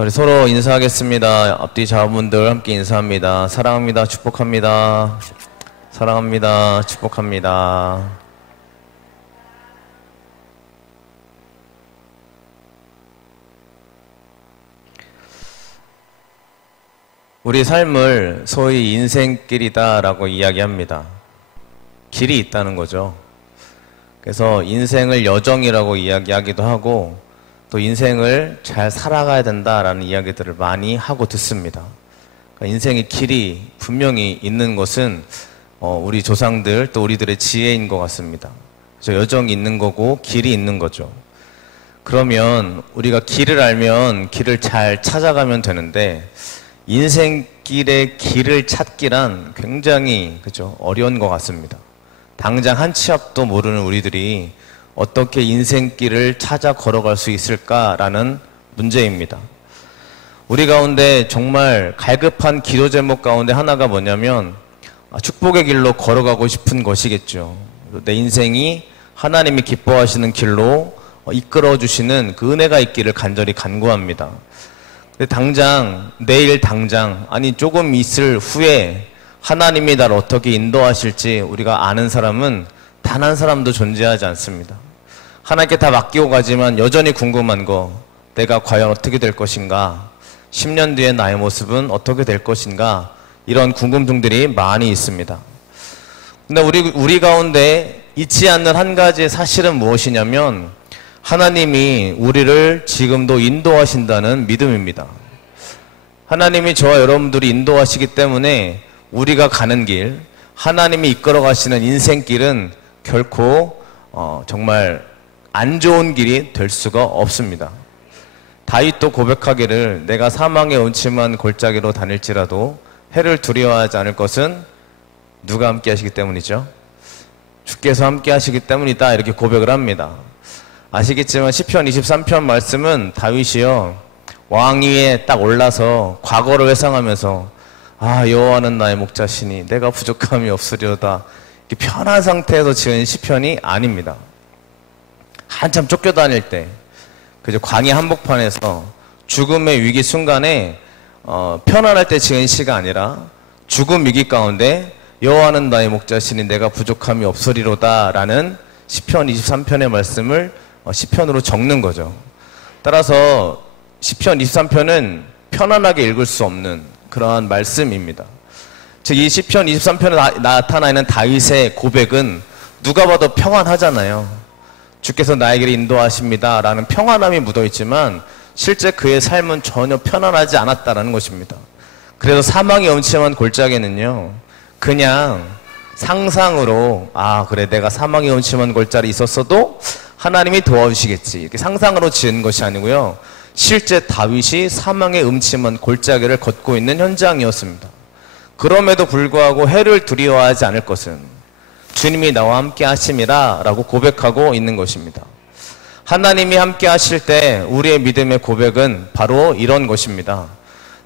우리 서로 인사하겠습니다. 앞뒤 자분들 함께 인사합니다. 사랑합니다. 축복합니다. 사랑합니다. 축복합니다. 우리 삶을 소위 인생길이다라고 이야기합니다. 길이 있다는 거죠. 그래서 인생을 여정이라고 이야기하기도 하고 또 인생을 잘 살아가야 된다라는 이야기들을 많이 하고 듣습니다. 그러니까 인생의 길이 분명히 있는 것은 우리 조상들 또 우리들의 지혜인 것 같습니다. 그래서 여정이 있는 거고 길이 있는 거죠. 그러면 우리가 길을 알면 길을 잘 찾아가면 되는데 인생길의 길을 찾기란 굉장히 어려운 것 같습니다. 당장 한 치 앞도 모르는 우리들이 어떻게 인생길을 찾아 걸어갈 수 있을까라는 문제입니다. 우리 가운데 정말 갈급한 기도 제목 가운데 하나가 뭐냐면 축복의 길로 걸어가고 싶은 것이겠죠. 내 인생이 하나님이 기뻐하시는 길로 이끌어주시는 그 은혜가 있기를 간절히 간구합니다. 근데 당장, 내일 당장, 아니 조금 있을 후에 하나님이 나를 어떻게 인도하실지 우리가 아는 사람은 단 한 사람도 존재하지 않습니다. 하나님께 다 맡기고 가지만 여전히 궁금한 거, 내가 과연 어떻게 될 것인가? 10년 뒤에 나의 모습은 어떻게 될 것인가? 이런 궁금증들이 많이 있습니다. 근데 우리 가운데 잊지 않는 한 가지 사실은 무엇이냐면 하나님이 우리를 지금도 인도하신다는 믿음입니다. 하나님이 저와 여러분들이 인도하시기 때문에 우리가 가는 길, 하나님이 이끌어 가시는 인생길은 결코 정말 안 좋은 길이 될 수가 없습니다. 다윗도 고백하기를 내가 사망의 음침한 골짜기로 다닐지라도 해를 두려워하지 않을 것은 누가 함께 하시기 때문이죠? 주께서 함께 하시기 때문이다 이렇게 고백을 합니다. 아시겠지만 시편 23편 말씀은 다윗이요 왕위에 딱 올라서 과거를 회상하면서 여호와는 나의 목자시니 내가 부족함이 없으리로다 이렇게 편한 상태에서 지은 시편이 아닙니다. 한참 쫓겨다닐 때 광야 한복판에서 죽음의 위기 순간에 편안할 때 지은 시가 아니라 죽음 위기 가운데 여호와는 나의 목자시니 내가 부족함이 없으리로다 라는 시편 23편의 말씀을 시편으로 적는 거죠. 따라서 시편 23편은 편안하게 읽을 수 없는 그러한 말씀입니다. 즉 이 시편 23편에 나타나 있는 다윗의 고백은 누가 봐도 평안하잖아요. 주께서 나에게 인도하십니다 라는 평안함이 묻어있지만 실제 그의 삶은 전혀 편안하지 않았다는 것입니다. 그래서 사망의 음침한 골짜기는요 그냥 상상으로 그래 내가 사망의 음침한 골짜기에 있었어도 하나님이 도와주시겠지 이렇게 상상으로 지은 것이 아니고요 실제 다윗이 사망의 음침한 골짜기를 걷고 있는 현장이었습니다. 그럼에도 불구하고 해를 두려워하지 않을 것은 주님이 나와 함께 하심이라 라고 고백하고 있는 것입니다. 하나님이 함께 하실 때 우리의 믿음의 고백은 바로 이런 것입니다.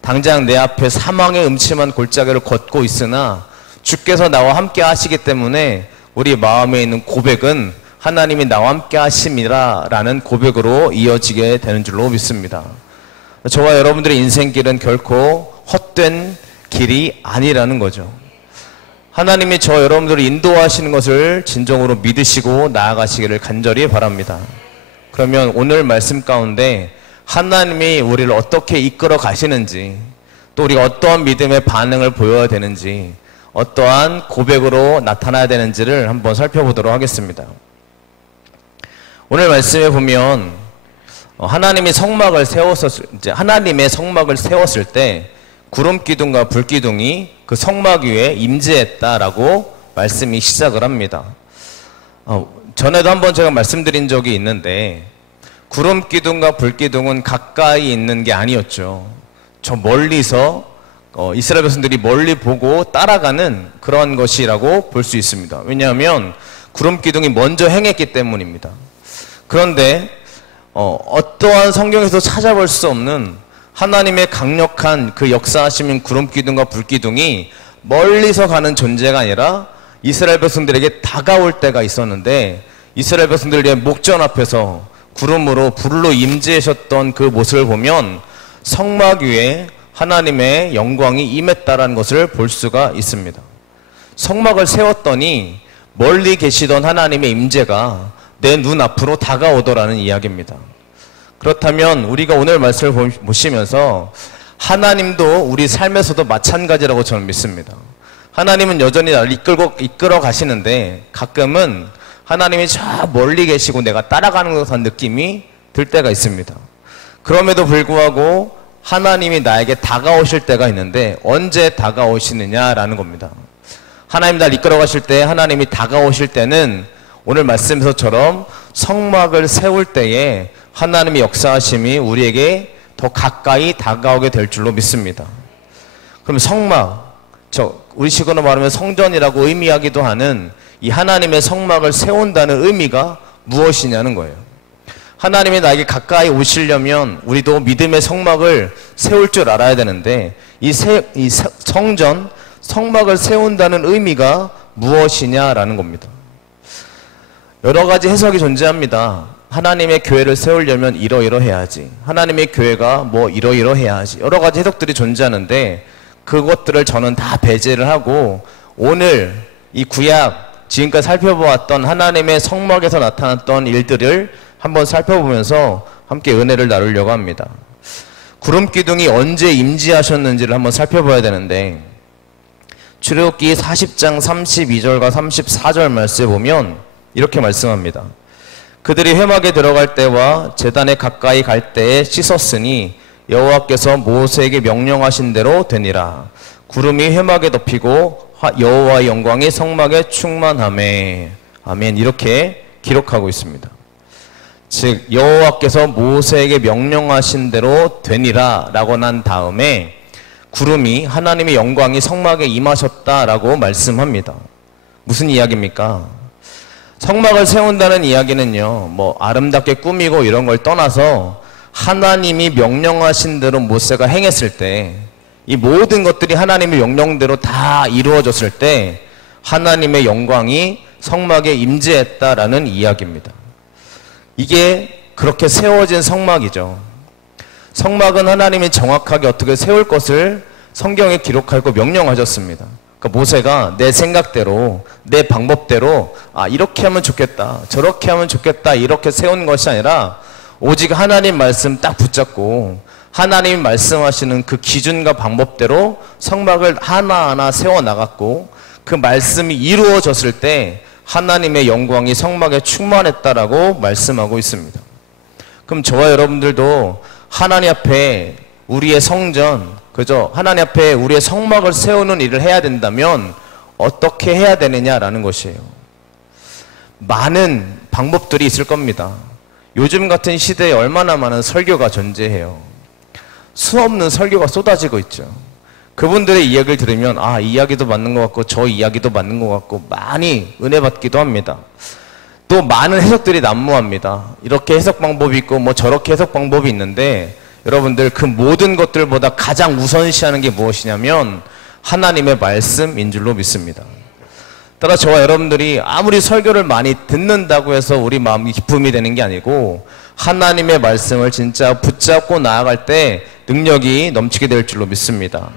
당장 내 앞에 사망의 음침한 골짜기를 걷고 있으나 주께서 나와 함께 하시기 때문에 우리 마음에 있는 고백은 하나님이 나와 함께 하심이라 라는 고백으로 이어지게 되는 줄로 믿습니다. 저와 여러분들의 인생길은 결코 헛된 길이 아니라는 거죠. 하나님이 저 여러분들을 인도하시는 것을 진정으로 믿으시고 나아가시기를 간절히 바랍니다. 그러면 오늘 말씀 가운데 하나님이 우리를 어떻게 이끌어 가시는지 또 우리가 어떠한 믿음의 반응을 보여야 되는지 어떠한 고백으로 나타나야 되는지를 한번 살펴보도록 하겠습니다. 오늘 말씀에 보면 하나님의 성막을 세웠을 때 구름 기둥과 불 기둥이 그 성막 위에 임재했다라고 말씀이 시작을 합니다. 전에도 한번 제가 말씀드린 적이 있는데 구름 기둥과 불 기둥은 가까이 있는 게 아니었죠. 저 멀리서 이스라엘 백성들이 멀리 보고 따라가는 그러한 것이라고 볼 수 있습니다. 왜냐하면 구름 기둥이 먼저 행했기 때문입니다. 그런데 어떠한 성경에서 찾아볼 수 없는 하나님의 강력한 그 역사하시는 구름 기둥과 불 기둥이 멀리서 가는 존재가 아니라 이스라엘 백성들에게 다가올 때가 있었는데 이스라엘 백성들의 목전 앞에서 구름으로 불로 임재하셨던 그 모습을 보면 성막 위에 하나님의 영광이 임했다라는 것을 볼 수가 있습니다. 성막을 세웠더니 멀리 계시던 하나님의 임재가 내 눈앞으로 다가오더라는 이야기입니다. 그렇다면 우리가 오늘 말씀을 보시면서 하나님도 우리 삶에서도 마찬가지라고 저는 믿습니다. 하나님은 여전히 나를 이끌어 가시는데 가끔은 하나님이 저 멀리 계시고 내가 따라가는 듯한 느낌이 들 때가 있습니다. 그럼에도 불구하고 하나님이 나에게 다가오실 때가 있는데 언제 다가오시느냐라는 겁니다. 하나님 날 이끌어 가실 때, 하나님이 다가오실 때는 오늘 말씀에서처럼 성막을 세울 때에 하나님의 역사하심이 우리에게 더 가까이 다가오게 될 줄로 믿습니다. 그럼 성막, 우리식으로 말하면 성전이라고 의미하기도 하는 이 하나님의 성막을 세운다는 의미가 무엇이냐는 거예요. 하나님이 나에게 가까이 오시려면 우리도 믿음의 성막을 세울 줄 알아야 되는데 이 성전, 성막을 세운다는 의미가 무엇이냐라는 겁니다. 여러 가지 해석이 존재합니다. 하나님의 교회를 세우려면 이러이러해야지. 하나님의 교회가 뭐 이러이러해야지. 여러 가지 해석들이 존재하는데 그것들을 저는 다 배제를 하고 오늘 이 구약 지금까지 살펴보았던 하나님의 성막에서 나타났던 일들을 한번 살펴보면서 함께 은혜를 나누려고 합니다. 구름기둥이 언제 임재하셨는지를 한번 살펴봐야 되는데 출애굽기 40장 32절과 34절 말씀에 보면 이렇게 말씀합니다. 그들이 회막에 들어갈 때와 제단에 가까이 갈 때에 씻었으니 여호와께서 모세에게 명령하신 대로 되니라. 구름이 회막에 덮이고 여호와의 영광이 성막에 충만하매. 아멘. 이렇게 기록하고 있습니다. 즉 여호와께서 모세에게 명령하신 대로 되니라 라고 난 다음에 구름이 하나님의 영광이 성막에 임하셨다라고 말씀합니다. 무슨 이야기입니까? 성막을 세운다는 이야기는요, 뭐 아름답게 꾸미고 이런 걸 떠나서 하나님이 명령하신 대로 모세가 행했을 때 이 모든 것들이 하나님의 명령대로 다 이루어졌을 때 하나님의 영광이 성막에 임재했다라는 이야기입니다. 이게 그렇게 세워진 성막이죠. 성막은 하나님이 정확하게 어떻게 세울 것을 성경에 기록하고 명령하셨습니다. 그러니까 모세가 내 생각대로, 내 방법대로 이렇게 하면 좋겠다, 저렇게 하면 좋겠다 이렇게 세운 것이 아니라 오직 하나님 말씀 딱 붙잡고 하나님이 말씀하시는 그 기준과 방법대로 성막을 하나하나 세워나갔고 그 말씀이 이루어졌을 때 하나님의 영광이 성막에 충만했다라고 말씀하고 있습니다. 그럼 저와 여러분들도 하나님 앞에 우리의 성전, 그죠? 하나님 앞에 우리의 성막을 세우는 일을 해야 된다면 어떻게 해야 되느냐라는 것이에요. 많은 방법들이 있을 겁니다. 요즘 같은 시대에 얼마나 많은 설교가 존재해요. 수없는 설교가 쏟아지고 있죠. 그분들의 이야기를 들으면 이 이야기도 맞는 것 같고 저 이야기도 맞는 것 같고 많이 은혜 받기도 합니다. 또 많은 해석들이 난무합니다. 이렇게 해석 방법이 있고 뭐 저렇게 해석 방법이 있는데 여러분들 그 모든 것들보다 가장 우선시하는 게 무엇이냐면 하나님의 말씀인 줄로 믿습니다. 따라 저와 여러분들이 아무리 설교를 많이 듣는다고 해서 우리 마음이 기쁨이 되는 게 아니고 하나님의 말씀을 진짜 붙잡고 나아갈 때 능력이 넘치게 될 줄로 믿습니다.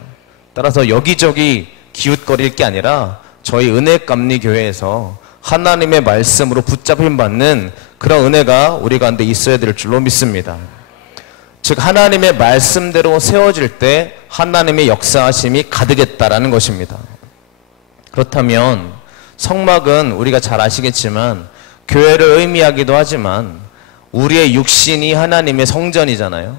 따라서 여기저기 기웃거릴 게 아니라 저희 은혜감리교회에서 하나님의 말씀으로 붙잡힘 받는 그런 은혜가 우리 가운데 있어야 될 줄로 믿습니다. 즉 하나님의 말씀대로 세워질 때 하나님의 역사하심이 가득했다라는 것입니다. 그렇다면 성막은 우리가 잘 아시겠지만 교회를 의미하기도 하지만 우리의 육신이 하나님의 성전이잖아요.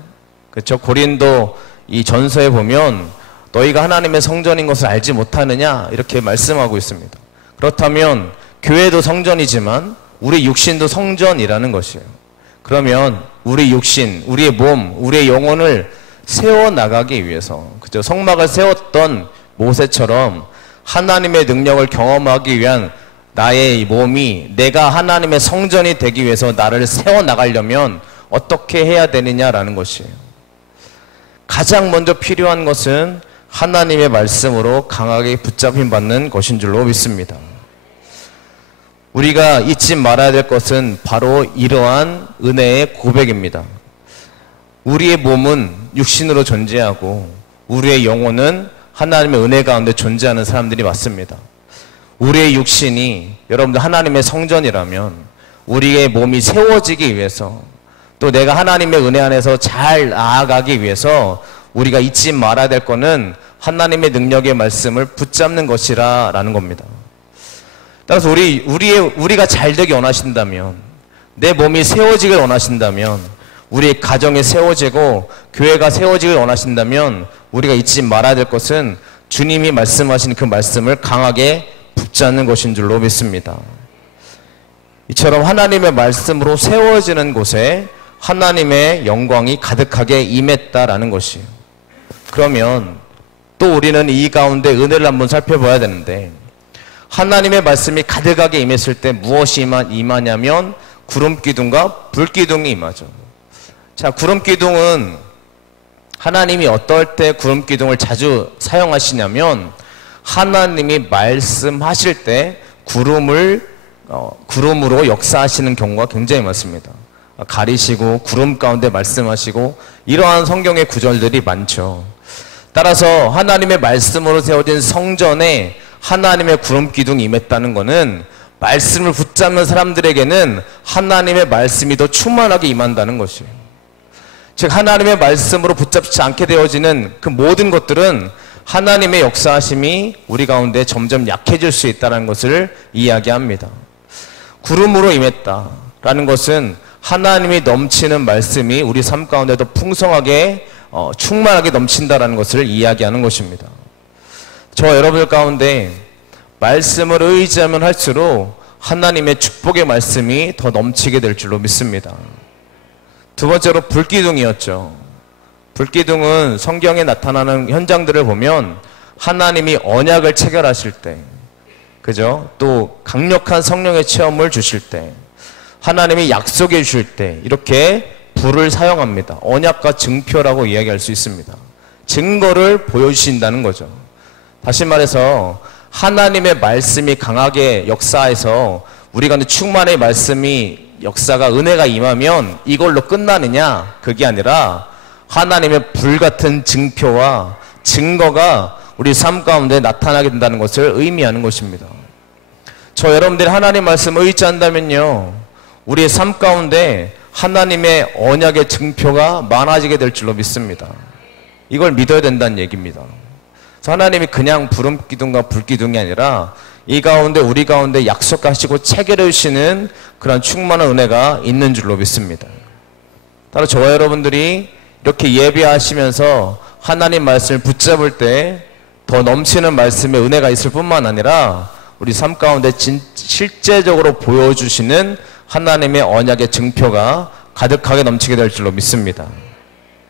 그렇죠? 고린도 이 전서에 보면 너희가 하나님의 성전인 것을 알지 못하느냐 이렇게 말씀하고 있습니다. 그렇다면 교회도 성전이지만 우리 육신도 성전이라는 것이에요. 그러면 우리 육신, 우리의 몸, 우리의 영혼을 세워나가기 위해서 그죠? 성막을 세웠던 모세처럼 하나님의 능력을 경험하기 위한 나의 몸이 내가 하나님의 성전이 되기 위해서 나를 세워나가려면 어떻게 해야 되느냐라는 것이에요. 가장 먼저 필요한 것은 하나님의 말씀으로 강하게 붙잡힘 받는 것인 줄로 믿습니다. 우리가 잊지 말아야 될 것은 바로 이러한 은혜의 고백입니다. 우리의 몸은 육신으로 존재하고 우리의 영혼은 하나님의 은혜 가운데 존재하는 사람들이 맞습니다. 우리의 육신이 여러분들 하나님의 성전이라면 우리의 몸이 세워지기 위해서 또 내가 하나님의 은혜 안에서 잘 나아가기 위해서 우리가 잊지 말아야 될 거는 하나님의 능력의 말씀을 붙잡는 것이라는 겁니다. 따라서 우리가 잘 되기 원하신다면, 내 몸이 세워지길 원하신다면, 우리 가정이 세워지고 교회가 세워지길 원하신다면 우리가 잊지 말아야 될 것은 주님이 말씀하신 그 말씀을 강하게 붙잡는 것인 줄로 믿습니다. 이처럼 하나님의 말씀으로 세워지는 곳에 하나님의 영광이 가득하게 임했다라는 것이에요. 그러면 또 우리는 이 가운데 은혜를 한번 살펴봐야 되는데, 하나님의 말씀이 가득하게 임했을 때 무엇이 임하냐면 구름기둥과 불기둥이 임하죠. 자, 구름기둥은 하나님이 어떨 때 구름기둥을 자주 사용하시냐면 하나님이 말씀하실 때 구름으로 역사하시는 경우가 굉장히 많습니다. 가리시고 구름 가운데 말씀하시고 이러한 성경의 구절들이 많죠. 따라서 하나님의 말씀으로 세워진 성전에 하나님의 구름기둥이 임했다는 것은 말씀을 붙잡는 사람들에게는 하나님의 말씀이 더 충만하게 임한다는 것이에요. 즉 하나님의 말씀으로 붙잡지 않게 되어지는 그 모든 것들은 하나님의 역사하심이 우리 가운데 점점 약해질 수 있다는 것을 이야기합니다. 구름으로 임했다라는 것은 하나님이 넘치는 말씀이 우리 삶 가운데 더 풍성하게 충만하게 넘친다라는 것을 이야기하는 것입니다. 저 여러분들 가운데 말씀을 의지하면 할수록 하나님의 축복의 말씀이 더 넘치게 될 줄로 믿습니다. 두 번째로 불기둥이었죠. 불기둥은 성경에 나타나는 현장들을 보면 하나님이 언약을 체결하실 때, 그죠? 또 강력한 성령의 체험을 주실 때, 하나님이 약속해 주실 때 이렇게 불을 사용합니다. 언약과 증표라고 이야기할 수 있습니다. 증거를 보여주신다는 거죠. 다시 말해서 하나님의 말씀이 강하게 역사해서 우리가 충만의 말씀이 역사가 은혜가 임하면 이걸로 끝나느냐? 그게 아니라 하나님의 불같은 증표와 증거가 우리 삶 가운데 나타나게 된다는 것을 의미하는 것입니다. 저 여러분들이 하나님 말씀을 의지한다면요, 우리의 삶 가운데 하나님의 언약의 증표가 많아지게 될 줄로 믿습니다. 이걸 믿어야 된다는 얘기입니다. 하나님이 그냥 구름기둥과 불기둥이 아니라 이 가운데 우리 가운데 약속하시고 체결해 주시는 그런 충만한 은혜가 있는 줄로 믿습니다. 따라 저와 여러분들이 이렇게 예배하시면서 하나님 말씀을 붙잡을 때 더 넘치는 말씀의 은혜가 있을 뿐만 아니라 우리 삶 가운데 실제적으로 보여주시는 하나님의 언약의 증표가 가득하게 넘치게 될 줄로 믿습니다.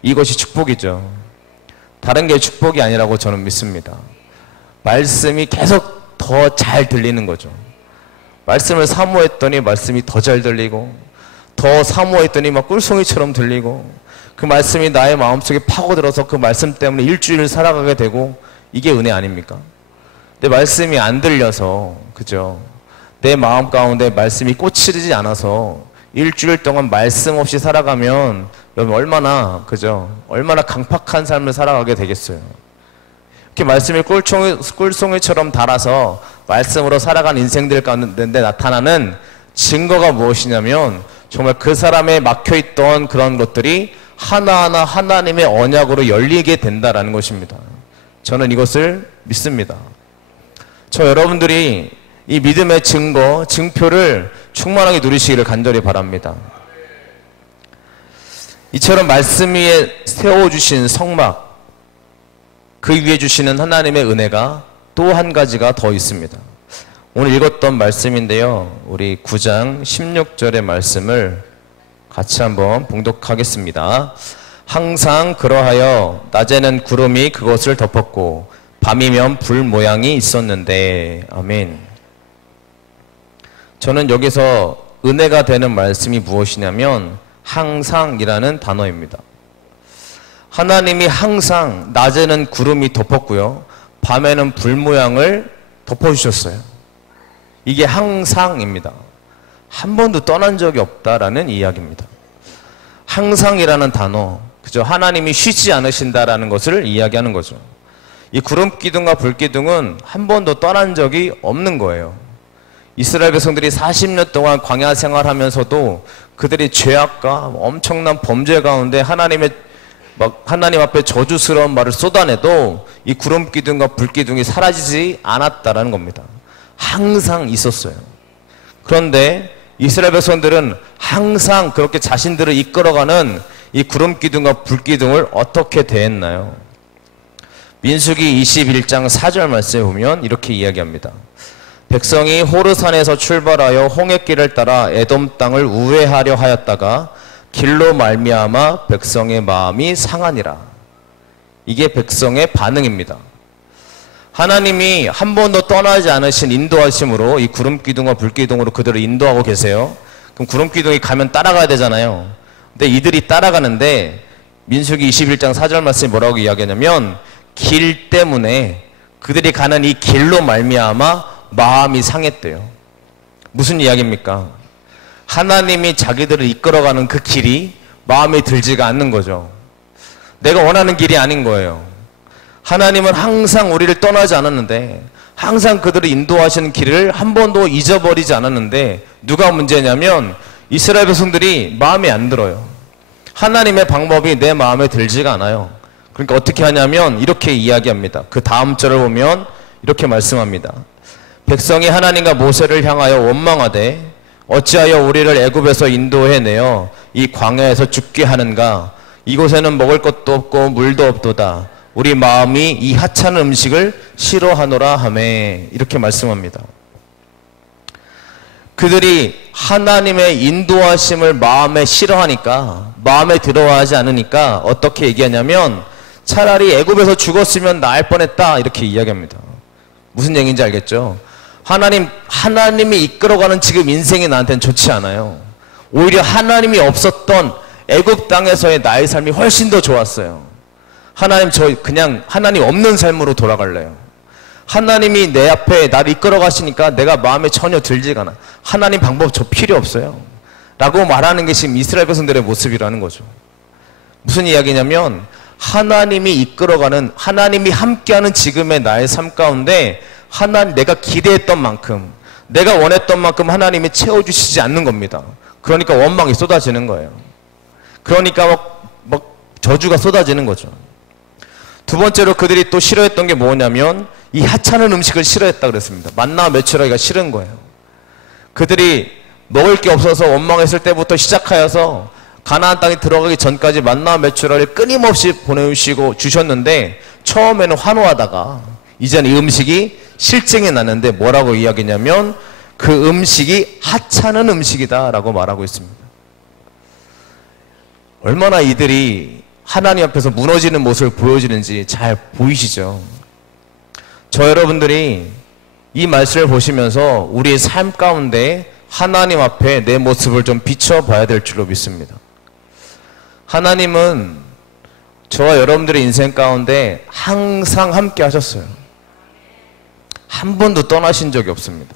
이것이 축복이죠. 다른 게 축복이 아니라고 저는 믿습니다. 말씀이 계속 더 잘 들리는 거죠. 말씀을 사모했더니 말씀이 더 잘 들리고, 더 사모했더니 막 꿀송이처럼 들리고, 그 말씀이 나의 마음속에 파고들어서 그 말씀 때문에 일주일을 살아가게 되고, 이게 은혜 아닙니까? 내 말씀이 안 들려서, 그죠? 내 마음 가운데 말씀이 꽂히지 않아서 일주일 동안 말씀 없이 살아가면 여러분 얼마나, 그죠? 얼마나 강팍한 삶을 살아가게 되겠어요. 이렇게 말씀이 꿀송이처럼 달아서 말씀으로 살아간 인생들 가운데 나타나는 증거가 무엇이냐면 정말 그 사람의 막혀있던 그런 것들이 하나하나 하나님의 언약으로 열리게 된다라는 것입니다. 저는 이것을 믿습니다. 저 여러분들이 이 믿음의 증거, 증표를 충만하게 누리시기를 간절히 바랍니다. 이처럼 말씀 위에 세워주신 성막, 그 위에 주시는 하나님의 은혜가 또 한 가지가 더 있습니다. 오늘 읽었던 말씀인데요, 우리 9장 16절의 말씀을 같이 한번 봉독하겠습니다. 항상 그러하여 낮에는 구름이 그것을 덮었고 밤이면 불 모양이 있었는데. 아멘. 저는 여기서 은혜가 되는 말씀이 무엇이냐면 항상이라는 단어입니다. 하나님이 항상 낮에는 구름이 덮었고요, 밤에는 불 모양을 덮어주셨어요. 이게 항상입니다. 한 번도 떠난 적이 없다라는 이야기입니다. 항상이라는 단어, 그죠? 하나님이 쉬지 않으신다라는 것을 이야기하는 거죠. 이 구름 기둥과 불 기둥은 한 번도 떠난 적이 없는 거예요. 이스라엘 백성들이 40년 동안 광야 생활하면서도 그들이 죄악과 엄청난 범죄 가운데 하나님 앞에 저주스러운 말을 쏟아내도 이 구름 기둥과 불 기둥이 사라지지 않았다라는 겁니다. 항상 있었어요. 그런데 이스라엘 백성들은 항상 그렇게 자신들을 이끌어가는 이 구름 기둥과 불 기둥을 어떻게 대했나요? 민수기 21장 4절 말씀에 보면 이렇게 이야기합니다. 백성이 호르산에서 출발하여 홍해길을 따라 에돔 땅을 우회하려 하였다가 길로 말미암아 백성의 마음이 상하니라. 이게 백성의 반응입니다. 하나님이 한 번도 떠나지 않으신 인도하심으로 이 구름 기둥과 불 기둥으로 그들을 인도하고 계세요. 그럼 구름 기둥이 가면 따라가야 되잖아요. 근데 이들이 따라가는데 민수기 21장 4절 말씀이 뭐라고 이야기하냐면 길 때문에 그들이 가는 이 길로 말미암아 마음이 상했대요. 무슨 이야기입니까? 하나님이 자기들을 이끌어가는 그 길이 마음에 들지가 않는 거죠. 내가 원하는 길이 아닌 거예요. 하나님은 항상 우리를 떠나지 않았는데 항상 그들을 인도하시는 길을 한 번도 잊어버리지 않았는데 누가 문제냐면 이스라엘 백성들이 마음에 안 들어요. 하나님의 방법이 내 마음에 들지가 않아요. 그러니까 어떻게 하냐면 이렇게 이야기합니다. 그 다음 절을 보면 이렇게 말씀합니다. 백성이 하나님과 모세를 향하여 원망하되 어찌하여 우리를 애굽에서 인도해내어 이 광야에서 죽게 하는가? 이곳에는 먹을 것도 없고 물도 없도다. 우리 마음이 이 하찮은 음식을 싫어하노라 하매. 이렇게 말씀합니다. 그들이 하나님의 인도하심을 마음에 싫어하니까, 마음에 들어하지 않으니까 어떻게 얘기하냐면 차라리 애굽에서 죽었으면 나을 뻔했다 이렇게 이야기합니다. 무슨 얘기인지 알겠죠? 하나님이 이끌어가는 지금 인생이 나한테는 좋지 않아요. 오히려 하나님이 없었던 애굽 땅에서의 나의 삶이 훨씬 더 좋았어요. 그냥 하나님 없는 삶으로 돌아갈래요. 하나님이 내 앞에 나를 이끌어 가시니까 내가 마음에 전혀 들지가 않아. 하나님 방법 저 필요 없어요. 라고 말하는 게 지금 이스라엘 백성들의 모습이라는 거죠. 무슨 이야기냐면 하나님이 이끌어가는, 하나님이 함께하는 지금의 나의 삶 가운데 내가 기대했던 만큼, 내가 원했던 만큼 하나님이 채워주시지 않는 겁니다. 그러니까 원망이 쏟아지는 거예요. 그러니까 저주가 쏟아지는 거죠. 두 번째로 그들이 또 싫어했던 게 뭐냐면 이 하찮은 음식을 싫어했다 그랬습니다. 만나와 메추라기가 싫은 거예요. 그들이 먹을 게 없어서 원망했을 때부터 시작하여서 가나안 땅에 들어가기 전까지 만나와 메추라기를 끊임없이 보내주시고 주셨는데 처음에는 환호하다가 이제는 이 음식이 실증이 나는데 뭐라고 이야기냐면 그 음식이 하찮은 음식이다 라고 말하고 있습니다. 얼마나 이들이 하나님 앞에서 무너지는 모습을 보여지는지 잘 보이시죠? 저 여러분들이 이 말씀을 보시면서 우리의 삶 가운데 하나님 앞에 내 모습을 좀 비춰봐야 될 줄로 믿습니다. 하나님은 저와 여러분들의 인생 가운데 항상 함께 하셨어요. 한 번도 떠나신 적이 없습니다.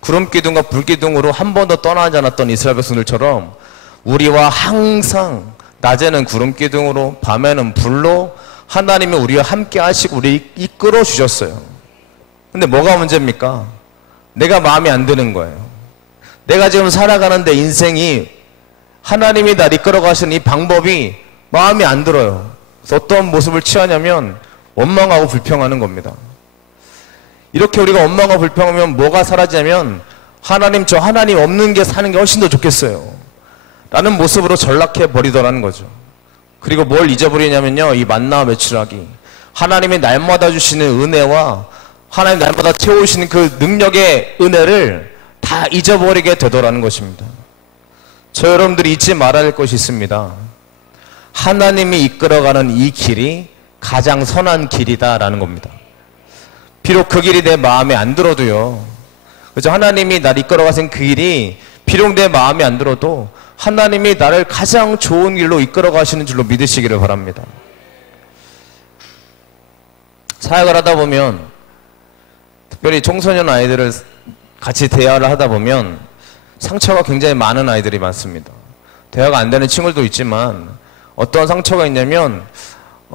구름기둥과 불기둥으로 한 번도 떠나지 않았던 이스라엘 백성들처럼 우리와 항상 낮에는 구름기둥으로 밤에는 불로 하나님이 우리와 함께 하시고 우리를 이끌어 주셨어요. 근데 뭐가 문제입니까? 내가 마음에 안 드는 거예요. 내가 지금 살아가는데 인생이 하나님이 날 이끌어 가시는 이 방법이 마음에 안 들어요. 그래서 어떤 모습을 취하냐면 원망하고 불평하는 겁니다. 이렇게 우리가 원망하고 불평하면 뭐가 사라지냐면 저 하나님 없는 게 사는 게 훨씬 더 좋겠어요 라는 모습으로 전락해 버리더라는 거죠. 그리고 뭘 잊어버리냐면요, 이 만나와 메추라기, 하나님이 날마다 주시는 은혜와 하나님 날마다 채우시는 그 능력의 은혜를 다 잊어버리게 되더라는 것입니다. 저 여러분들이 잊지 말아야 할 것이 있습니다. 하나님이 이끌어가는 이 길이 가장 선한 길이다라는 겁니다. 비록 그 길이 내 마음에 안 들어도요, 그죠? 하나님이 날 이끌어가신 그 길이 비록 내 마음에 안 들어도 하나님이 나를 가장 좋은 길로 이끌어 가시는 줄로 믿으시기를 바랍니다. 사역을 하다 보면, 특별히 청소년 아이들을 같이 대화를 하다 보면 상처가 굉장히 많은 아이들이 많습니다. 대화가 안 되는 친구들도 있지만 어떤 상처가 있냐면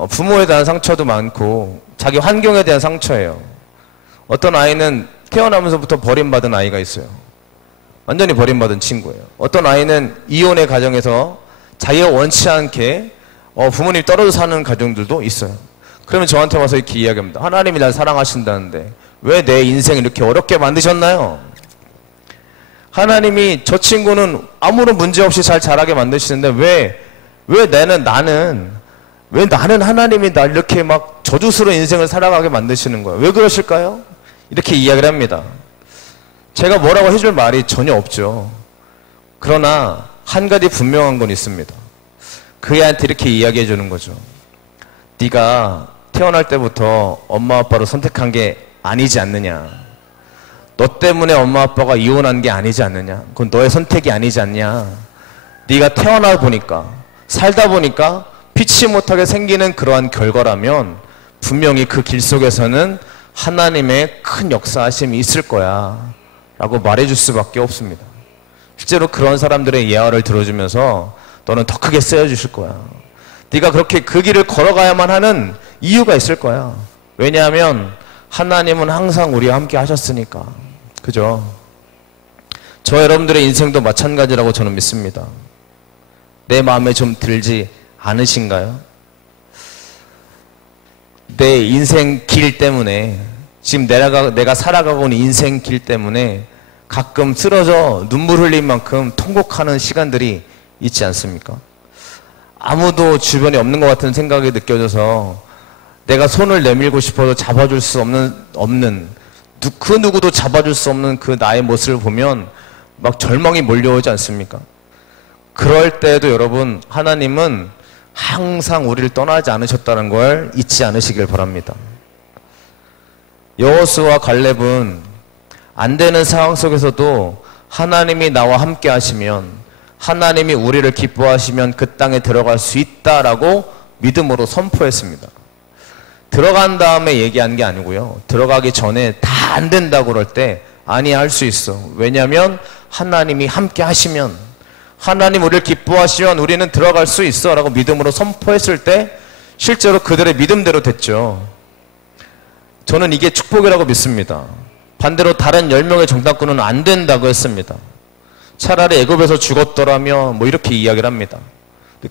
부모에 대한 상처도 많고 자기 환경에 대한 상처예요. 어떤 아이는 태어나면서부터 버림받은 아이가 있어요. 완전히 버림받은 친구예요. 어떤 아이는 이혼의 가정에서 자기가 원치 않게 부모님이 떨어져 사는 가정들도 있어요. 그러면 저한테 와서 이렇게 이야기합니다. 하나님이 날 사랑하신다는데 왜 내 인생을 이렇게 어렵게 만드셨나요? 하나님이 저 친구는 아무런 문제 없이 잘 자라게 만드시는데 왜 나는 하나님이 날 이렇게 막 저주스러운 인생을 살아가게 만드시는 거예요? 왜 그러실까요? 이렇게 이야기를 합니다. 제가 뭐라고 해줄 말이 전혀 없죠. 그러나 한 가지 분명한 건 있습니다. 그 애한테 이렇게 이야기해 주는 거죠. 네가 태어날 때부터 엄마 아빠로 선택한 게 아니지 않느냐. 너 때문에 엄마 아빠가 이혼한 게 아니지 않느냐. 그건 너의 선택이 아니지 않냐. 네가 태어나 보니까 살다 보니까 피치 못하게 생기는 그러한 결과라면 분명히 그 길 속에서는 하나님의 큰 역사하심이 있을 거야 라고 말해줄 수밖에 없습니다. 실제로 그런 사람들의 예화를 들어주면서 너는 더 크게 쓰여주실 거야. 네가 그렇게 그 길을 걸어가야만 하는 이유가 있을 거야. 왜냐하면 하나님은 항상 우리와 함께 하셨으니까. 그죠? 저 여러분들의 인생도 마찬가지라고 저는 믿습니다. 내 마음에 좀 들지 않으신가요? 내 인생 길 때문에 지금 내가 살아가고 있는 인생 길 때문에 가끔 쓰러져 눈물 흘릴 만큼 통곡하는 시간들이 있지 않습니까? 아무도 주변에 없는 것 같은 생각이 느껴져서 내가 손을 내밀고 싶어도 잡아줄 수 없는 그 누구도 잡아줄 수 없는 그 나의 모습을 보면 막 절망이 몰려오지 않습니까? 그럴 때에도 여러분 하나님은 항상 우리를 떠나지 않으셨다는 걸 잊지 않으시길 바랍니다. 여호수아와 갈렙은 안 되는 상황 속에서도 하나님이 나와 함께 하시면 하나님이 우리를 기뻐하시면 그 땅에 들어갈 수 있다라고 믿음으로 선포했습니다. 들어간 다음에 얘기한 게 아니고요. 들어가기 전에 다 안 된다고 그럴 때 아니 할 수 있어. 왜냐하면 하나님이 함께 하시면 하나님 우리를 기뻐하시면 우리는 들어갈 수 있어 라고 믿음으로 선포했을 때 실제로 그들의 믿음대로 됐죠. 저는 이게 축복이라고 믿습니다. 반대로 다른 10명의 정탐꾼은 안 된다고 했습니다. 차라리 애굽에서 죽었더라며 뭐 이렇게 이야기를 합니다.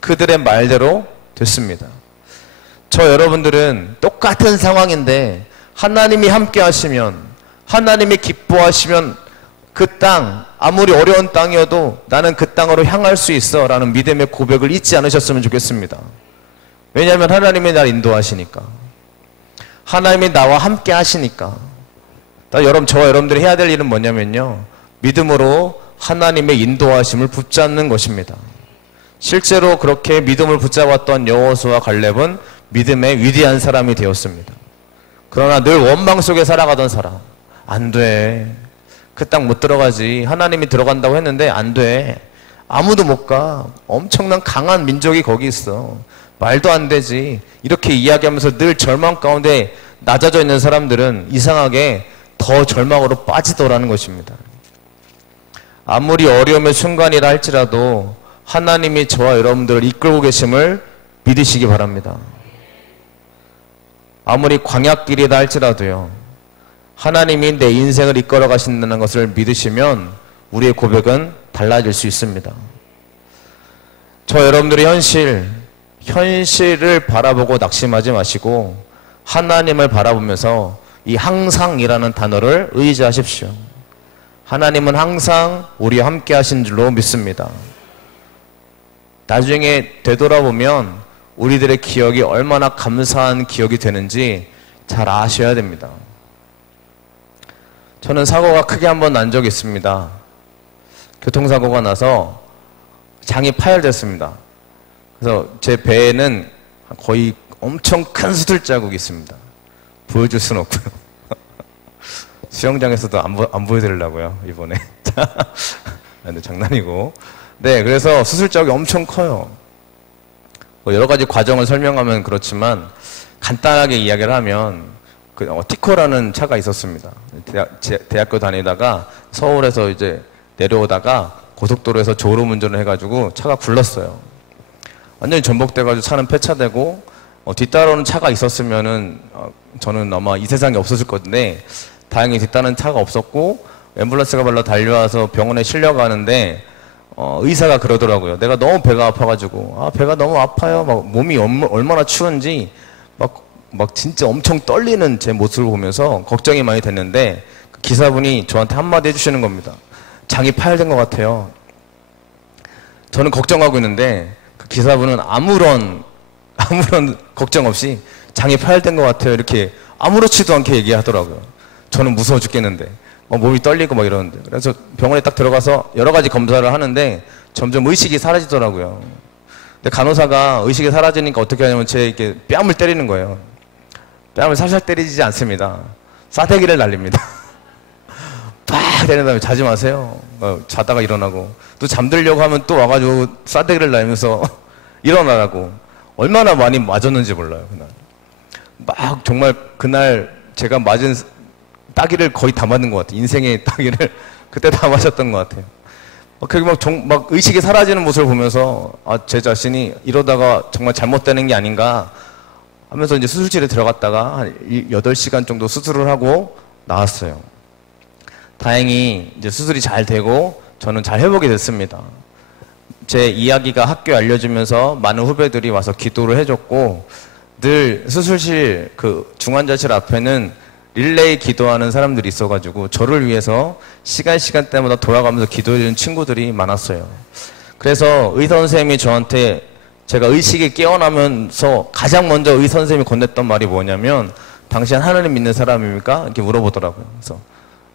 그들의 말대로 됐습니다. 저 여러분들은 똑같은 상황인데 하나님이 함께 하시면 하나님이 기뻐하시면 그 땅 아무리 어려운 땅이어도 나는 그 땅으로 향할 수 있어 라는 믿음의 고백을 잊지 않으셨으면 좋겠습니다. 왜냐하면 하나님이 날 인도하시니까 하나님이 나와 함께 하시니까 저와 여러분들이 해야 될 일은 뭐냐면요 믿음으로 하나님의 인도하심을 붙잡는 것입니다. 실제로 그렇게 믿음을 붙잡았던 여호수아와 갈렙은 믿음의 위대한 사람이 되었습니다. 그러나 늘 원망 속에 살아가던 사람 안 돼. 그 땅 못 들어가지. 하나님이 들어간다고 했는데 안 돼. 아무도 못 가. 엄청난 강한 민족이 거기 있어. 말도 안 되지. 이렇게 이야기하면서 늘 절망 가운데 낮아져 있는 사람들은 이상하게 더 절망으로 빠지더라는 것입니다. 아무리 어려움의 순간이라 할지라도 하나님이 저와 여러분들을 이끌고 계심을 믿으시기 바랍니다. 아무리 광야길이다 할지라도요. 하나님이 내 인생을 이끌어 가신다는 것을 믿으시면 우리의 고백은 달라질 수 있습니다. 저 여러분들의 현실을 바라보고 낙심하지 마시고 하나님을 바라보면서 이 항상이라는 단어를 의지하십시오. 하나님은 항상 우리와 함께 하신 줄로 믿습니다. 나중에 되돌아보면 우리들의 기억이 얼마나 감사한 기억이 되는지 잘 아셔야 됩니다. 저는 사고가 크게 한번 난 적이 있습니다. 교통사고가 나서 장이 파열됐습니다. 그래서 제 배에는 거의 엄청 큰 수술 자국이 있습니다. 보여줄 수는 없고요. 수영장에서도 안 보여드리려고요, 이번에. 근데 장난이고. 네, 그래서 수술 자국이 엄청 커요. 뭐 여러 가지 과정을 설명하면 그렇지만 간단하게 이야기를 하면 티코라는 차가 있었습니다. 대학교 다니다가 서울에서 이제 내려오다가 고속도로에서 졸음운전을 해가지고 차가 굴렀어요. 완전히 전복돼가지고 차는 폐차되고 뒤따라오는 차가 있었으면은 저는 아마 이 세상에 없었을 건데 다행히 뒤따르는 차가 없었고 앰뷸런스가 발로 달려와서 병원에 실려가는데 의사가 그러더라고요. 내가 너무 배가 아파가지고 배가 너무 아파요. 막 몸이 얼마나 추운지 막 진짜 엄청 떨리는 제 모습을 보면서 걱정이 많이 됐는데 그 기사분이 저한테 한마디 해주시는 겁니다. 장이 파열된 것 같아요. 저는 걱정하고 있는데 그 기사분은 아무런 걱정 없이 장이 파열된 것 같아요. 이렇게 아무렇지도 않게 얘기하더라고요. 저는 무서워 죽겠는데 몸이 떨리고 막 이러는데 그래서 병원에 딱 들어가서 여러 가지 검사를 하는데 점점 의식이 사라지더라고요. 근데 간호사가 의식이 사라지니까 어떻게 하냐면 제 이렇게 뺨을 때리는 거예요. 뺨을 살살 때리지 않습니다. 싸대기를 날립니다. 팍 때린 다음에 자지 마세요. 자다가 일어나고 또 잠들려고 하면 또 와가지고 싸대기를 날면서 일어나라고. 얼마나 많이 맞았는지 몰라요. 그날 막 정말 그날 제가 맞은 따기를 거의 다 맞는 것 같아요. 인생의 따기를 그때 다 맞았던 것 같아요. 그게 막 의식이 사라지는 모습을 보면서 제 자신이 이러다가 정말 잘못되는 게 아닌가 하면서 이제 수술실에 들어갔다가 한 8시간 정도 수술을 하고 나왔어요. 다행히 이제 수술이 잘 되고 저는 잘 회복이 됐습니다. 제 이야기가 학교에 알려지면서 많은 후배들이 와서 기도를 해줬고 늘 수술실 그 중환자실 앞에는 릴레이 기도하는 사람들이 있어가지고 저를 위해서 시간대마다 돌아가면서 기도해주는 친구들이 많았어요. 그래서 의사 선생님이 저한테 제가 의식이 깨어나면서 가장 먼저 의사 선생님이 건넸던 말이 뭐냐면 당신 하나님 믿는 사람입니까? 이렇게 물어보더라고요. 그래서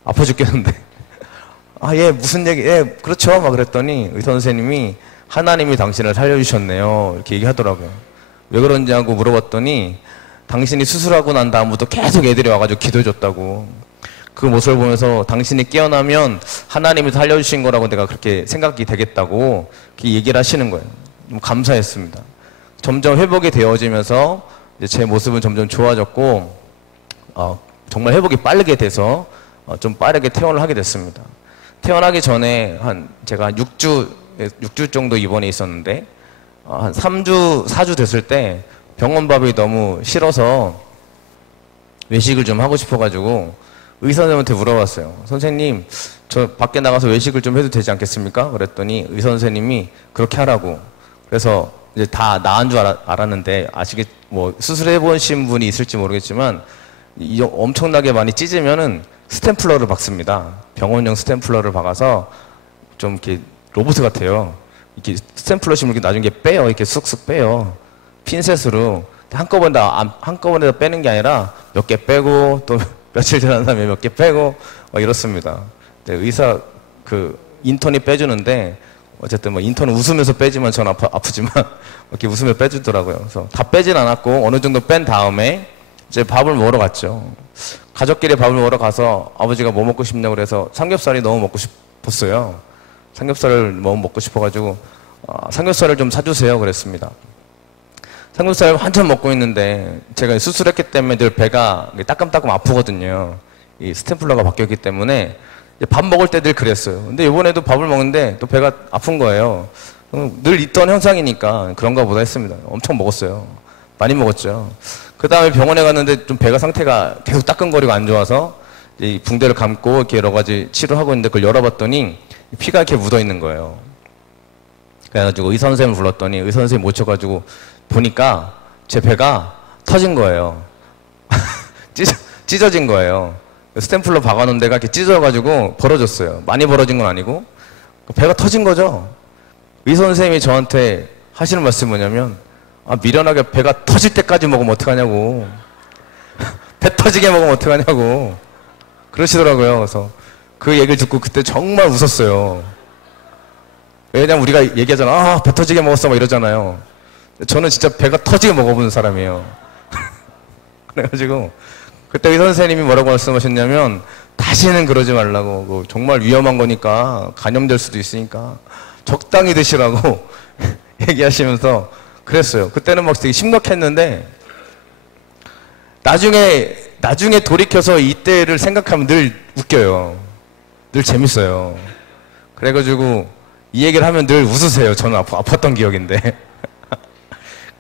아파 죽겠는데 예 무슨 얘기 그렇죠 막 그랬더니 의사 선생님이 하나님이 당신을 살려주셨네요 이렇게 얘기하더라고요. 왜 그런지 하고 물어봤더니 당신이 수술하고 난 다음부터 계속 애들이 와가지고 기도해줬다고. 그 모습을 보면서 당신이 깨어나면 하나님이 살려주신 거라고 내가 그렇게 생각이 되겠다고 이렇게 얘기를 하시는 거예요. 너무 감사했습니다. 점점 회복이 되어지면서 이제 제 모습은 점점 좋아졌고 정말 회복이 빠르게 돼서 좀 빠르게 퇴원을 하게 됐습니다. 퇴원하기 전에 제가 6주 정도 입원해 있었는데 한 3주, 4주 됐을 때 병원 밥이 너무 싫어서 외식을 좀 하고 싶어가지고 의사 선생님한테 물어봤어요. 선생님, 저 밖에 나가서 외식을 좀 해도 되지 않겠습니까? 그랬더니 의사 선생님이 그렇게 하라고. 그래서 이제 다 나은 줄 알았는데 수술해 보신 분이 있을지 모르겠지만 엄청나게 많이 찢으면은 스탬플러를 박습니다. 병원용 스탬플러를 박아서 좀 이렇게 로봇 같아요. 이렇게 스탬플러 심을 나중에 빼요. 이렇게 쑥쑥 빼요. 핀셋으로 한꺼번에 빼는 게 아니라 몇 개 빼고 또 며칠 지난 다음에 몇 개 빼고 이렇습니다. 의사 인턴이 빼주는데 어쨌든 인턴은 웃으면서 빼지만 전 아프지만 이렇게 웃으면서 빼주더라고요. 그래서 다 빼진 않았고 어느 정도 뺀 다음에 이제 밥을 먹으러 갔죠. 가족끼리 밥을 먹으러 가서 아버지가 뭐 먹고 싶냐고 그래서 삼겹살이 너무 먹고 싶었어요. 삼겹살을 너무 먹고 싶어가지고 삼겹살을 좀 사주세요 그랬습니다. 삼겹살을 한참 먹고 있는데 제가 수술했기 때문에 늘 배가 따끔따끔 아프거든요. 이 스탬플러가 바뀌었기 때문에 밥 먹을 때 늘 그랬어요. 근데 이번에도 밥을 먹는데 또 배가 아픈 거예요. 늘 있던 현상이니까 그런가 보다 했습니다. 엄청 먹었어요. 많이 먹었죠. 그 다음에 병원에 갔는데 좀 배가 상태가 계속 따끔거리고 안 좋아서 이 붕대를 감고 이렇게 여러 가지 치료하고 있는데 그걸 열어봤더니 피가 이렇게 묻어 있는 거예요. 그래가지고 의사 선생님을 불렀더니 의사 선생님 모셔가지고 보니까 제 배가 터진 거예요. 찢어진 거예요. 스탬플러 박아놓은 데가 이렇게 찢어가지고 벌어졌어요. 많이 벌어진 건 아니고 배가 터진 거죠. 의사 선생님이 저한테 하시는 말씀이 뭐냐면 미련하게 배가 터질 때까지 먹으면 어떡하냐고. 배 터지게 먹으면 어떡하냐고 그러시더라고요. 그래서 그 얘기를 듣고 그때 정말 웃었어요. 왜냐면 우리가 얘기하잖아. 배 터지게 먹었어 막 이러잖아요. 저는 진짜 배가 터지게 먹어본 사람이에요. 그래가지고 그때 의사 선생님이 뭐라고 말씀하셨냐면 다시는 그러지 말라고. 정말 위험한 거니까 감염될 수도 있으니까 적당히 드시라고 얘기하시면서 그랬어요. 그때는 막 되게 심각했는데 나중에 돌이켜서 이때를 생각하면 늘 웃겨요. 늘 재밌어요. 그래가지고 이 얘기를 하면 늘 웃으세요. 저는 아팠던 기억인데.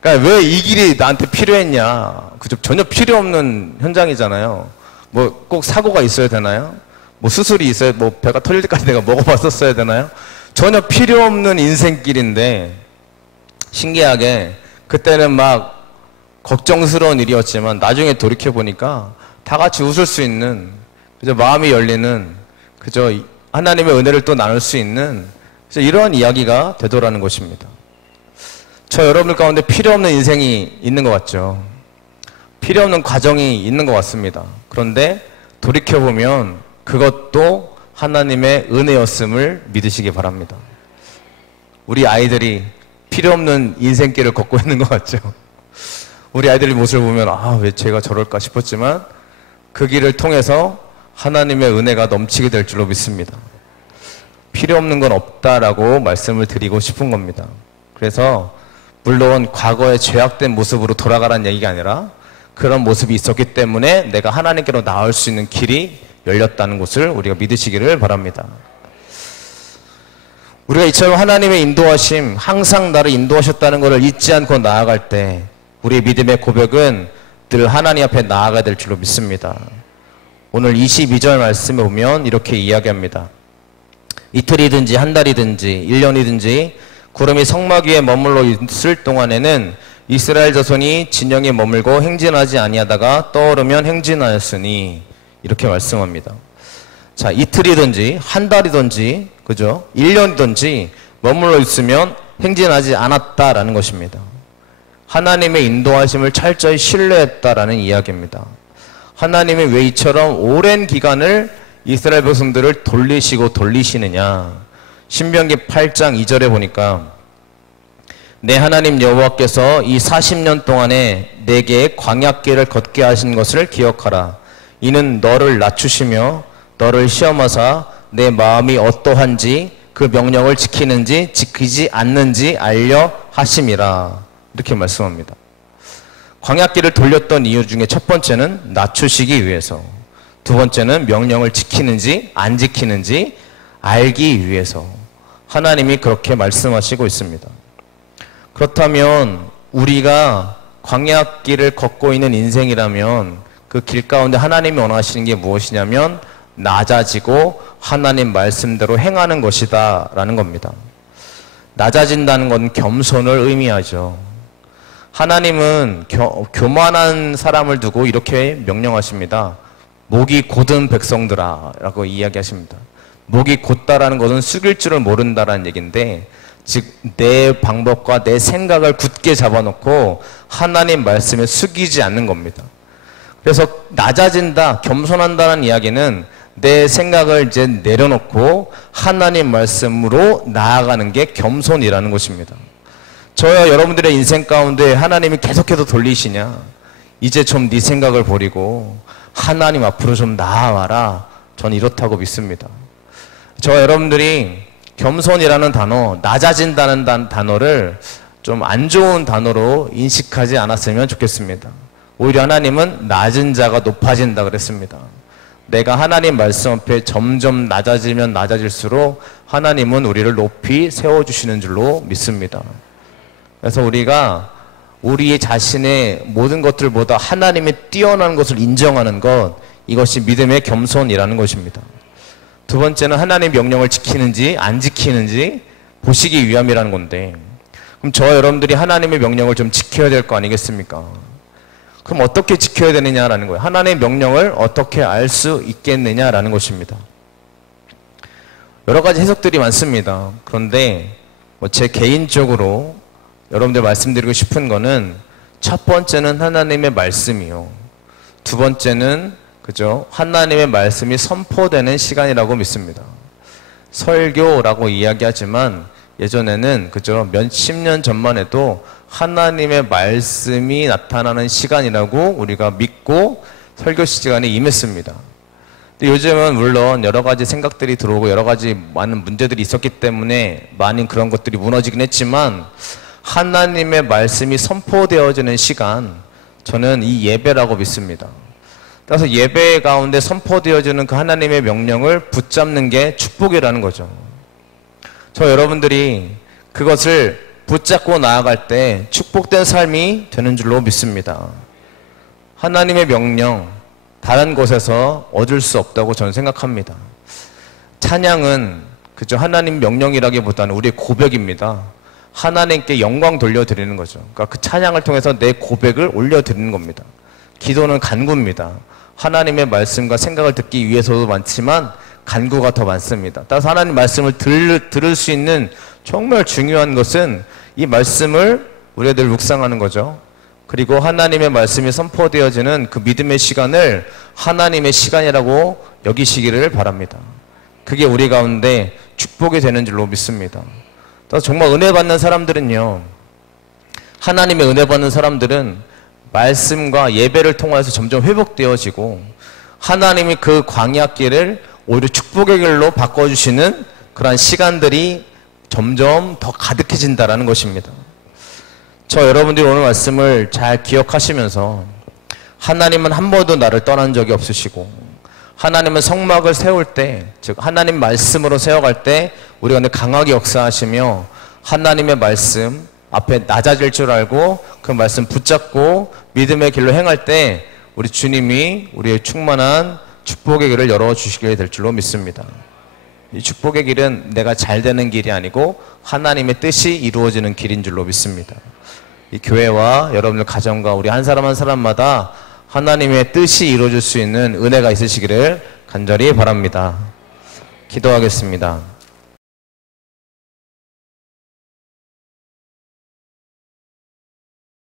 그러니까 왜 이 길이 나한테 필요했냐. 그죠? 전혀 필요 없는 현장이잖아요. 뭐 꼭 사고가 있어야 되나요? 뭐 수술이 있어야, 뭐 배가 터질 때까지 내가 먹어봤었어야 되나요? 전혀 필요 없는 인생길인데, 신기하게 그때는 막 걱정스러운 일이었지만 나중에 돌이켜보니까 다 같이 웃을 수 있는, 그저 마음이 열리는, 그저 하나님의 은혜를 또 나눌 수 있는, 그저 이러한 이야기가 되더라는 것입니다. 저 여러분들 가운데 필요 없는 인생이 있는 것 같죠. 필요 없는 과정이 있는 것 같습니다. 그런데 돌이켜보면 그것도 하나님의 은혜였음을 믿으시기 바랍니다. 우리 아이들이 필요 없는 인생길을 걷고 있는 것 같죠. 우리 아이들의 모습을 보면 아, 왜 제가 저럴까 싶었지만 그 길을 통해서 하나님의 은혜가 넘치게 될 줄로 믿습니다. 필요 없는 건 없다라고 말씀을 드리고 싶은 겁니다. 그래서 물론 과거의 죄악된 모습으로 돌아가라는 얘기가 아니라 그런 모습이 있었기 때문에 내가 하나님께로 나올 수 있는 길이 열렸다는 것을 우리가 믿으시기를 바랍니다. 우리가 이처럼 하나님의 인도하심, 항상 나를 인도하셨다는 것을 잊지 않고 나아갈 때 우리의 믿음의 고백은 늘 하나님 앞에 나아가야 될 줄로 믿습니다. 오늘 22절 말씀에 보면 이렇게 이야기합니다. 이틀이든지 한 달이든지 1년이든지 구름이 성막 위에 머물러 있을 동안에는 이스라엘 자손이 진영에 머물고 행진하지 아니하다가 떠오르면 행진하였으니 이렇게 말씀합니다. 자, 이틀이든지 한 달이든지 그죠? 1년이든지 머물러 있으면 행진하지 않았다라는 것입니다. 하나님의 인도하심을 철저히 신뢰했다라는 이야기입니다. 하나님이 왜 이처럼 오랜 기간을 이스라엘 백성들을 돌리시느냐. 신명기 8장 2절에 보니까 내 하나님 여호와께서 이 40년 동안에 내게 광야길을 걷게 하신 것을 기억하라. 이는 너를 낮추시며 너를 시험하사 내 마음이 어떠한지 그 명령을 지키는지 지키지 않는지 알려 하심이라. 이렇게 말씀합니다. 광야길을 돌렸던 이유 중에 첫 번째는 낮추시기 위해서, 두 번째는 명령을 지키는지 안 지키는지 알기 위해서 하나님이 그렇게 말씀하시고 있습니다. 그렇다면 우리가 광야길을 걷고 있는 인생이라면 그 길 가운데 하나님이 원하시는 게 무엇이냐면 낮아지고 하나님 말씀대로 행하는 것이다 라는 겁니다. 낮아진다는 건 겸손을 의미하죠. 하나님은 교만한 사람을 두고 이렇게 명령하십니다. 목이 곧은 백성들아 라고 이야기하십니다. 목이 곧다라는 것은 숙일 줄을 모른다라는 얘기인데, 즉 내 방법과 내 생각을 굳게 잡아놓고 하나님 말씀에 숙이지 않는 겁니다. 그래서 낮아진다, 겸손한다는 이야기는 내 생각을 이제 내려놓고 하나님 말씀으로 나아가는 게 겸손이라는 것입니다. 저와 여러분들의 인생 가운데 하나님이 계속해서 돌리시냐, 이제 좀 네 생각을 버리고 하나님 앞으로 좀 나아와라, 저는 이렇다고 믿습니다. 저와 여러분들이 겸손이라는 단어, 낮아진다는 단어를 좀 안 좋은 단어로 인식하지 않았으면 좋겠습니다. 오히려 하나님은 낮은 자가 높아진다 그랬습니다. 내가 하나님 말씀 앞에 점점 낮아지면 낮아질수록 하나님은 우리를 높이 세워주시는 줄로 믿습니다. 그래서 우리가 우리 자신의 모든 것들보다 하나님의 뛰어난 것을 인정하는 것, 이것이 믿음의 겸손이라는 것입니다. 두 번째는 하나님의 명령을 지키는지 안 지키는지 보시기 위함이라는 건데, 그럼 저와 여러분들이 하나님의 명령을 좀 지켜야 될 거 아니겠습니까? 그럼 어떻게 지켜야 되느냐라는 거예요. 하나님의 명령을 어떻게 알 수 있겠느냐라는 것입니다. 여러 가지 해석들이 많습니다. 그런데 제 개인적으로 여러분들 말씀드리고 싶은 거는, 첫 번째는 하나님의 말씀이요, 두 번째는 그죠, 하나님의 말씀이 선포되는 시간이라고 믿습니다. 설교라고 이야기하지만 예전에는 그죠, 몇십 년 전만 해도 하나님의 말씀이 나타나는 시간이라고 우리가 믿고 설교 시간에 임했습니다. 근데 요즘은 물론 여러 가지 생각들이 들어오고 여러 가지 많은 문제들이 있었기 때문에 많은 그런 것들이 무너지긴 했지만, 하나님의 말씀이 선포되어지는 시간, 저는 이 예배라고 믿습니다. 따라서 예배 가운데 선포되어지는 그 하나님의 명령을 붙잡는 게 축복이라는 거죠. 저 여러분들이 그것을 붙잡고 나아갈 때 축복된 삶이 되는 줄로 믿습니다. 하나님의 명령, 다른 곳에서 얻을 수 없다고 저는 생각합니다. 찬양은 그저 하나님 명령이라기보다는 우리의 고백입니다. 하나님께 영광 돌려드리는 거죠. 그러니까 그 찬양을 통해서 내 고백을 올려드리는 겁니다. 기도는 간구입니다. 하나님의 말씀과 생각을 듣기 위해서도 많지만 간구가 더 많습니다. 따라서 하나님 말씀을 들을 수 있는 정말 중요한 것은 이 말씀을 우리들 묵상하는 거죠. 그리고 하나님의 말씀이 선포되어지는 그 믿음의 시간을 하나님의 시간이라고 여기시기를 바랍니다. 그게 우리 가운데 축복이 되는 줄로 믿습니다. 따라서 정말 은혜 받는 사람들은요, 하나님의 은혜 받는 사람들은 말씀과 예배를 통해서 점점 회복되어지고 하나님이 그 광야길을 오히려 축복의 길로 바꿔주시는 그러한 시간들이 점점 더 가득해진다는 것입니다. 저 여러분들이 오늘 말씀을 잘 기억하시면서 하나님은 한 번도 나를 떠난 적이 없으시고 하나님은 성막을 세울 때, 즉 하나님 말씀으로 세워갈 때 우리가 강하게 역사하시며 하나님의 말씀 앞에 낮아질 줄 알고 그 말씀 붙잡고 믿음의 길로 행할 때 우리 주님이 우리의 충만한 축복의 길을 열어주시게 될 줄로 믿습니다. 이 축복의 길은 내가 잘 되는 길이 아니고 하나님의 뜻이 이루어지는 길인 줄로 믿습니다. 이 교회와 여러분들 가정과 우리 한 사람 한 사람마다 하나님의 뜻이 이루어질 수 있는 은혜가 있으시기를 간절히 바랍니다. 기도하겠습니다.